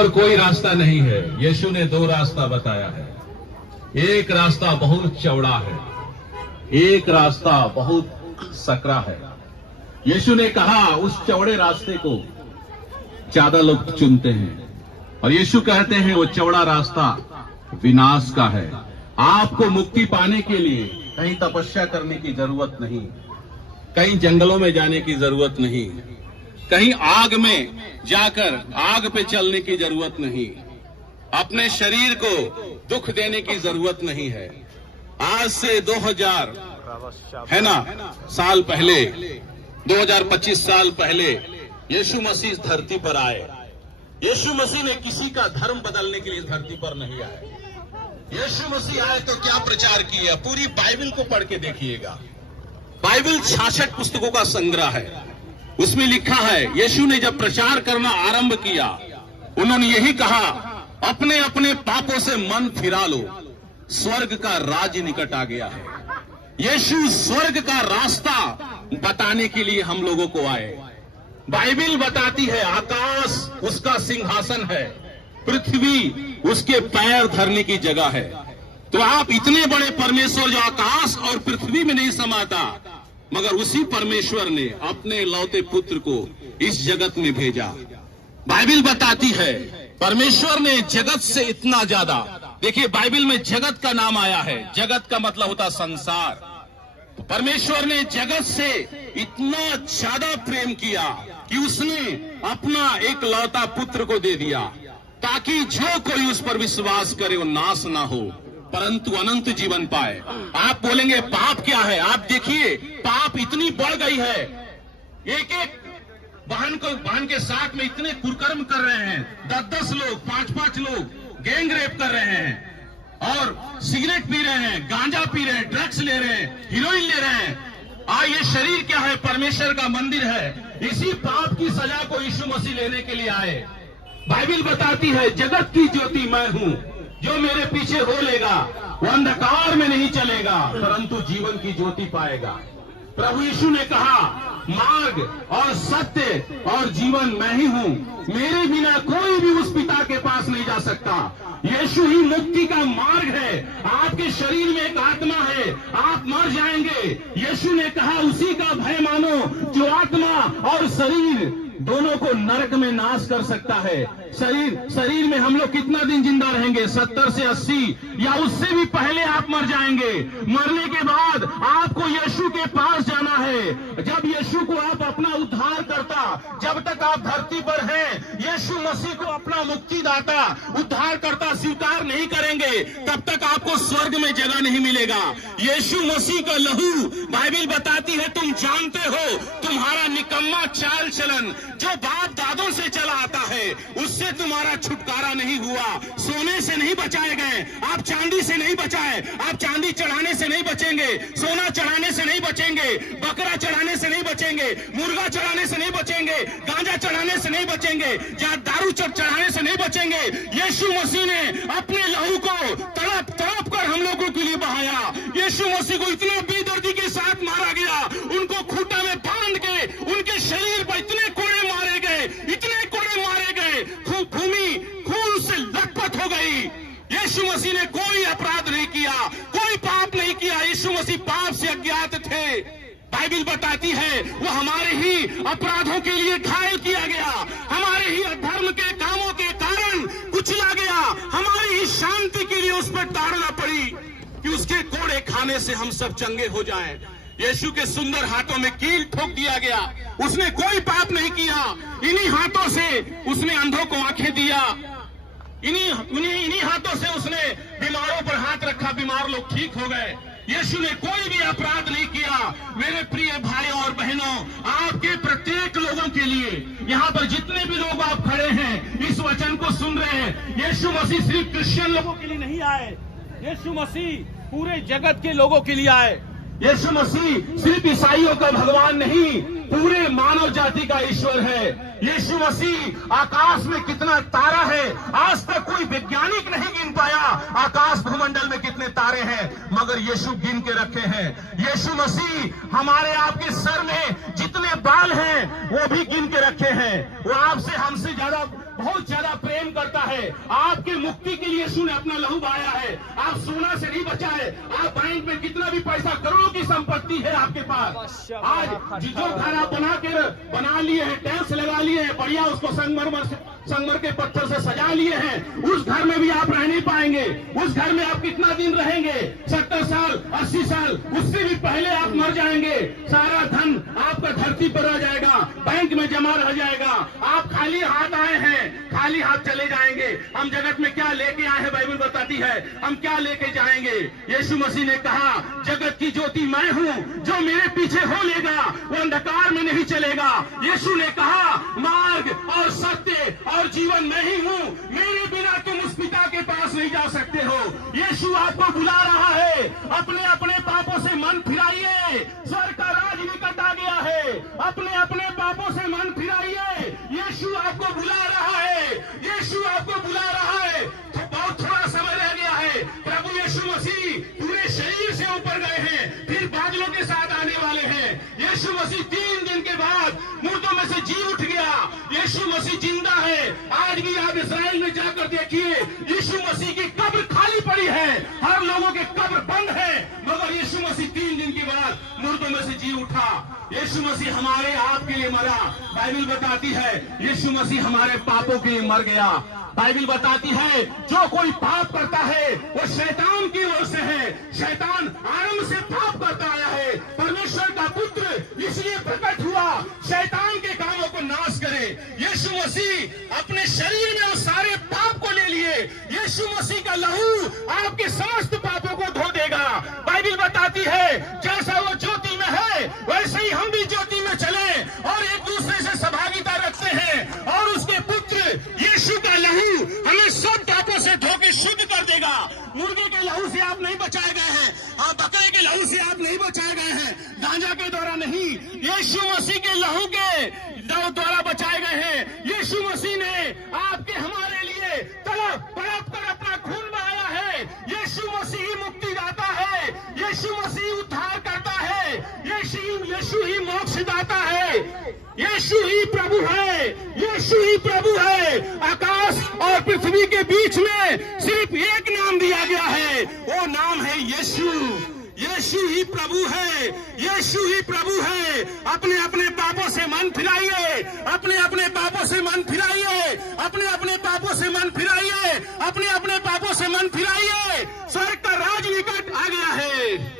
और कोई रास्ता नहीं है। यीशु ने दो रास्ता बताया है। एक रास्ता बहुत चौड़ा है, एक रास्ता बहुत सकरा है। यीशु ने कहा उस चौड़े रास्ते को ज्यादा लोग चुनते हैं, और यीशु कहते हैं वो चौड़ा रास्ता विनाश का है। आपको मुक्ति पाने के लिए कहीं तपस्या करने की जरूरत नहीं, कहीं जंगलों में जाने की जरूरत नहीं, कहीं आग में जाकर आग पे चलने की जरूरत नहीं, अपने शरीर को दुख देने की जरूरत नहीं है। आज से 2000 है ना साल पहले, 2025 साल पहले यीशु मसीह इस धरती पर आए। यीशु मसीह ने किसी का धर्म बदलने के लिए धरती पर नहीं आए। यीशु मसीह आए तो क्या प्रचार किया? पूरी बाइबल को पढ़ के देखिएगा। बाइबल 66 पुस्तकों का संग्रह है। उसमें लिखा है यीशु ने जब प्रचार करना आरंभ किया, उन्होंने यही कहा, अपने अपने पापों से मन फिरा लो, स्वर्ग का राज्य निकट आ गया है। यीशु स्वर्ग का रास्ता बताने के लिए हम लोगों को आए। बाइबल बताती है आकाश उसका सिंहासन है, पृथ्वी उसके पैर धरने की जगह है। तो आप इतने बड़े परमेश्वर जो आकाश और पृथ्वी में नहीं समाता, मगर उसी परमेश्वर ने अपने लौते पुत्र को इस जगत में भेजा। बाइबल बताती है परमेश्वर ने जगत से इतना ज्यादा, देखिए बाइबल में जगत का नाम आया है, जगत का मतलब होता संसार। तो परमेश्वर ने जगत से इतना ज्यादा प्रेम किया कि उसने अपना एक लौता पुत्र को दे दिया, ताकि जो कोई उस पर विश्वास करे वो नाश ना हो परंतु अनंत जीवन पाए। आप बोलेंगे पाप क्या है? आप देखिए पाप इतनी बढ़ गई है। एक एक बहन के साथ में इतने कुकर्म कर रहे हैं, 10-10 लोग, 5-5 लोग गैंग रेप कर रहे हैं और सिगरेट पी रहे हैं, गांजा पी रहे हैं, ड्रग्स ले रहे हैं, हीरोइन ले रहे हैं। ये शरीर क्या है? परमेश्वर का मंदिर है। इसी पाप की सजा को यीशु मसीह लेने के लिए आए। बाइबल बताती है जगत की ज्योति मैं हूं, जो मेरे पीछे हो लेगा वो अंधकार में नहीं चलेगा परंतु जीवन की ज्योति पाएगा। प्रभु यीशु ने कहा मार्ग और सत्य और जीवन मैं ही हूं, मेरे बिना कोई भी उस पिता के पास नहीं जा सकता। यीशु ही मुक्ति का मार्ग है। आपके शरीर में एक आत्मा है, आप मर जाएंगे। यीशु ने कहा उसी का भय मानो जो आत्मा और शरीर दोनों को नरक में नाश कर सकता है। शरीर में हम लोग कितना दिन जिंदा रहेंगे? 70 से 80 या उससे भी पहले आप मर जाएंगे। मरने के बाद आपको यीशु के पास जाना है। जब यीशु को आप अपना उद्धार करता, जब तक आप धरती पर हैं, यीशु मसीह को अपना मुक्तिदाता उद्धार करता स्वीकार नहीं करेंगे, तब तक आपको स्वर्ग में जगह नहीं मिलेगा। यीशु मसीह का लहू बाइबल बताती है तुम जानते हो तुम्हारा निकम्मा चाल चलन जो बाप दादों से चला आता है उससे तुम्हारा छुटकारा नहीं हुआ। सोने से नहीं बचाए गए, आप चांदी से नहीं बचाए, आप चांदी चढ़ाने से नहीं बचेंगे, सोना चढ़ाने से नहीं बचेंगे, बकरा चढ़ाने से नहीं बचेंगे, मुर्गा चढ़ाने से नहीं बचेंगे, गांजा चढ़ाने से नहीं बचेंगे, दारू चढ़ाने से नहीं बचेंगे। यीशु मसीह ने अपने लहू को तड़प तड़प कर हम लोगों के लिए बहाया। यीशु मसीह को इतने बेदर्दी के साथ मारा गया, उनको खूंटा में बांध के उनके शरीर पर इतने कोड़े मारे गए, इतने कोड़े मारे गए, भूमि खून से लथपथ हो गई। यीशु मसीह ने कोई अपराध नहीं किया, कोई पाप नहीं किया। यीशु मसीह पाप से अज्ञात थे। बाइबल बताती है वो हमारे ही अपराधों के लिए घायल किया गया, हमारे ही अधर्म के कामों के कारण कुचला गया, हमारी ही शांति के लिए उस पर ताड़ना पड़ी कि उसके कोड़े खाने से हम सब चंगे हो जाएं। यीशु के सुंदर हाथों में कील ठोक दिया गया, उसने कोई पाप नहीं किया। इन्हीं हाथों से उसने अंधों को आंखें दिया, इन्हीं हाथों से उसने बीमारों पर हाथ रखा, बीमार लोग ठीक हो गए। यीशु ने कोई भी अपराध नहीं किया। मेरे प्रिय भाइयों और बहनों, आपके प्रत्येक लोगों के लिए, यहाँ पर जितने भी लोग आप खड़े हैं इस वचन को सुन रहे हैं, यीशु मसीह सिर्फ क्रिश्चियन लोगों के लिए नहीं आए, यीशु मसीह पूरे जगत के लोगों के लिए आए। यीशु मसीह सिर्फ ईसाइयों का भगवान नहीं, पूरे मानव जाति का ईश्वर है। यीशु मसीह आकाश में कितना तारा है आज तक कोई वैज्ञानिक नहीं गिन पाया। आकाश भूमंडल में कितने तारे हैं मगर यीशु गिन के रखे हैं। यीशु मसीह हमारे आपके सर में जितने बाल हैं वो भी गिन के रखे हैं। वो आपसे हमसे ज्यादा बहुत ज्यादा प्रेम करता है। आपके मुक्ति के लिए यीशु ने अपना लहू बहाया है। आप सोना से नहीं बचाए। आप बैंक में कितना भी पैसा, करोड़ों की संपत्ति है आपके पास, आज जो घर आप बना लिए हैं, टैक्स लगा लिए हैं, बढ़िया उसको संगमरमर के पत्थर से सजा लिए हैं, उस घर में भी आप रह नहीं पाएंगे। उस घर में आप कितना दिन रहेंगे? 70 साल, 80 साल, उससे भी पहले आप मर जाएंगे। सारा धन आपका धरती पर रह जाएगा, बैंक में जमा रह जाएगा। आप खाली हाथ आए हैं, खाली हाथ चले जाएंगे। हम जगत में क्या लेके आए हैं, बाइबल बताती है हम क्या लेके जाएंगे। यीशु मसीह ने कहा, जगत की ज्योति मैं हूँ, जो मेरे पीछे हो लेगा वो अंधकार में नहीं चलेगा। यीशु ने कहा, मार्ग और सत्य और जीवन मैं ही हूँ, मेरे बिना तुम उस पिता के पास नहीं जा सकते हो। यीशु आपको बुला रहा है, अपने अपने पापों से मन फिराइए, स्वर्ग का राज निकट आ गया है। अपने अपने पापों से मन फिराइए, यीशु आपको बुला रहा है, यीशु आपको बुला रहा है। तो बहुत थोड़ा समय रह गया है। प्रभु यीशु मसीह पूरे शरीर से ऊपर गए हैं, फिर बादलों के साथ आने वाले हैं। यीशु मसीह 3 दिन के बाद मुर्दों में से जी उठ गया। यीशु मसीह जिंदा है। आज भी आप इस्राएल में जाकर देखिए, यीशु मसीह की कब्र खाली पड़ी है, हर लोगों के कब्र बंद है, मगर यीशु मसीह 3 दिन के बाद मुर्दों में से जी उठा। यीशु मसीह हमारे आपके लिए मरा। बाइबल बताती है यीशु मसीह हमारे पापों के लिए मर गया। बाइबल बताती है जो कोई पाप करता है वो शैतान की ओर से है। शैतान आरंभ से पाप करता आया है। परमेश्वर का पुत्र इसलिए प्रकट हुआ शैतान के कामों को नाश करे। यीशु मसीह अपने शरीर में उस सारे पाप को ले लिए। यीशु मसीह का लहू आपके समस्त पापों को धो देगा। बाइबल बताती है जैसा वो ज्योति में है वैसे ही हम भी ज्योति में चले और एक दूसरे से सहभागिता रखते हैं, और उसके पुत्र यीशु का लहू हमें सब पापों से धो के शुद्ध कर देगा। मुर्गे के लहू से आप नहीं बचाए गए हैं, और बकरे के लहू से आप नहीं बचाए गए हैं, गांजा के द्वारा नहीं, यीशु मसीह के लहू के द्वारा बचाए गए हैं। यीशु मसीह ने आपके हमारे लिए तड़प कर अपना खून बहाया है। यीशु मसीह ही मुक्ति दाता है, यीशु मसीह उद्धार करता है, यीशु ही मोक्ष दाता है, यीशु ही प्रभु है, यीशु ही प्रभु है। आकाश और पृथ्वी के बीच में सिर्फ एक नाम दिया गया है, वो नाम है यीशु। यीशु ही प्रभु है, यीशु ही प्रभु है। अपने अपने पापों से मन फिराइए, अपने अपने पापों से मन फिराइए, अपने अपने पापों से मन फिराइए, अपने अपने पापों से मन फिराइए। स्वर्ग का राज निकट आ गया है।